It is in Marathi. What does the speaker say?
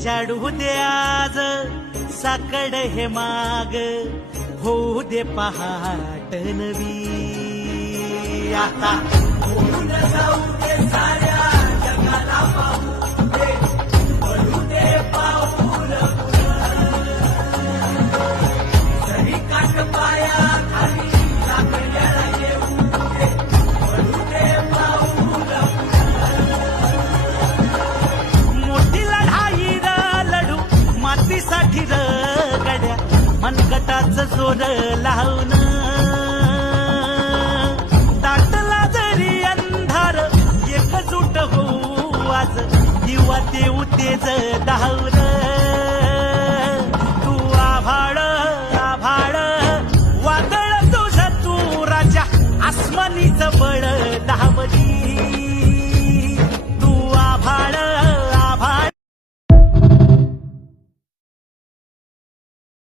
उजाडू दे आज साकड हे माग, होऊ दे पहाट नवी. आता होऊन जाऊ दे साऱ्या जगाला पाहू दे, पडू दे पाऊल जरी काट पाया खाली लागल्याला येऊ दे, पडू दे पाऊल. मोठी लढाई र लढू मातीसाठी र गड्या, मनगटाचं जोर लावून दाटला जरी अंधार एकजूट होऊ आज, दिवा देऊ तेज